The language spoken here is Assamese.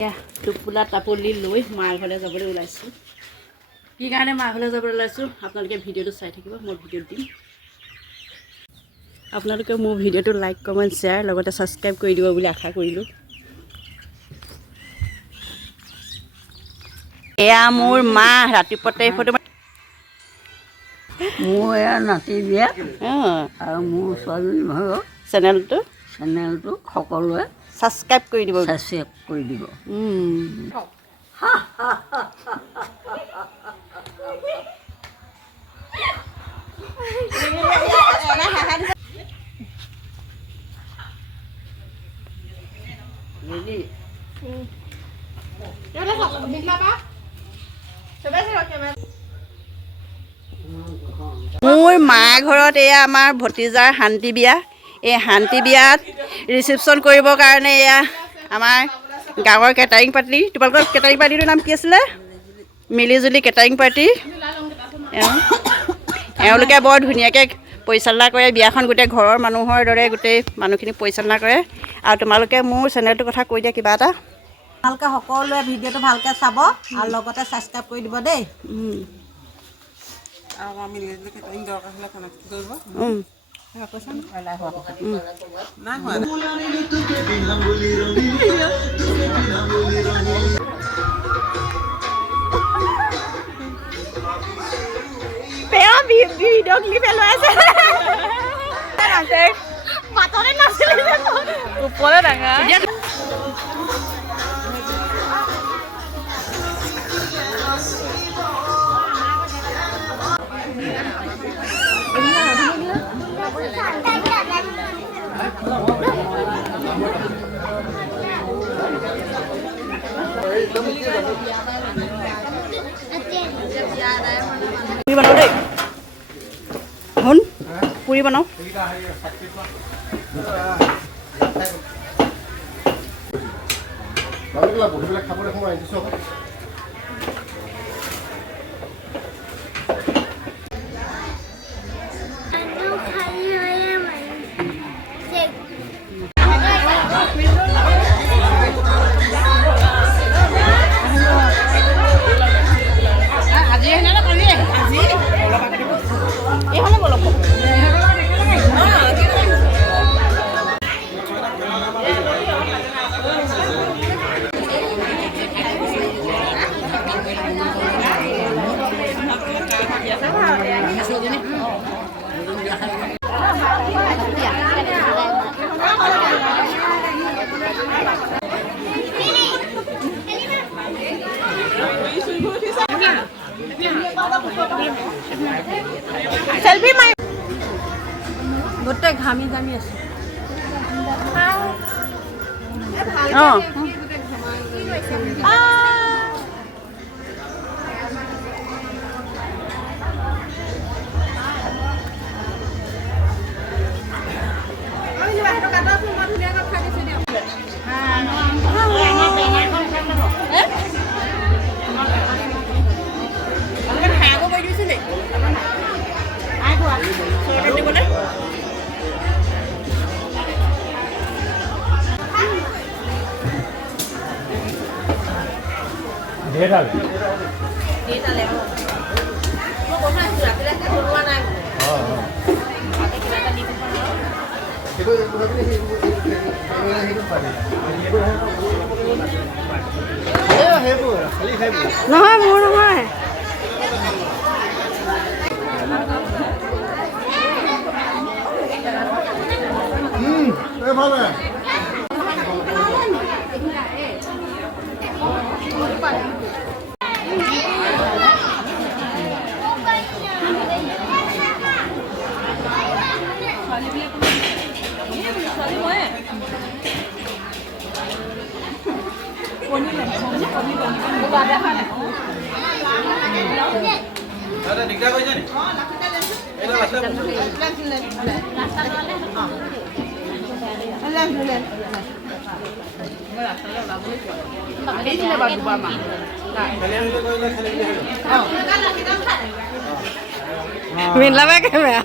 টোপোলা টাপলি লৈ মাৰ ঘৰলৈ যাবলৈ ওলাইছোঁ। কি কাৰণে মাৰ ঘৰলৈ যাবলৈ ওলাইছোঁ আপোনালোকে ভিডিঅ'টো চাই থাকিব, মই ভিডিঅ'ত দিম। আপোনালোকে মোৰ ভিডিঅ'টো লাইক কমেণ্ট শ্বেয়াৰ লগতে ছাবস্ক্ৰাইব কৰি দিব বুলি আশা কৰিলোঁ। এয়া মোৰ মা ৰাতিপুৱাতে ফটো মোৰ এয়া নাতি বিয়া আৰু মোৰ ছোৱালীজনী ভাগৰ চেনেলটো সকলোৱে ছাবস্ক্ৰাইব কৰি দিব। ছাবস্ক্ৰাইব কৰি দিব। মোৰ মা ঘৰত এয়া আমাৰ ভতিজাৰ শান্তি বিয়া। এই শান্তি বিয়াত ৰিচিপশ্যন কৰিবৰ কাৰণে এয়া আমাৰ গাঁৱৰ কেটাৰিং পাৰ্টি। তোমালোকৰ কেটাৰিং পাৰ্টিটোৰ নাম কি আছিলে? মিলিজুলি কেটাৰিং পাৰ্টি। এওঁলোকে বৰ ধুনীয়াকৈ পৰিচালনা কৰে বিয়াখন, গোটেই ঘৰৰ মানুহৰ দৰে গোটেই মানুহখিনি পৰিচালনা কৰে। আৰু তোমালোকে মোৰ চেনেলটোৰ কথা কৈ দিয়া কিবা এটা। ভালকৈ সকলোৱে ভিডিঅ'টো ভালকৈ চাব আৰু লগতে ছাবস্ক্ৰাইব কৰি দিব দেই। আৰু আমি নিজে কেটাৰিং দৰকাৰ হ'লে কানেক্ট কৰিব। ভিডিঅ' ক্লিপ লৈ আছে পাতলে নাছিলে ওপৰলে ডাঙৰ পুৰি বনাও দেই, শুন পুৰি বনাও। সেলফি মাৰি গোটেই ঘামি জামি আছে। নহয় মোৰ নহয় দিগদাৰ কৰিছে নি? মিলাবা কেমেৰা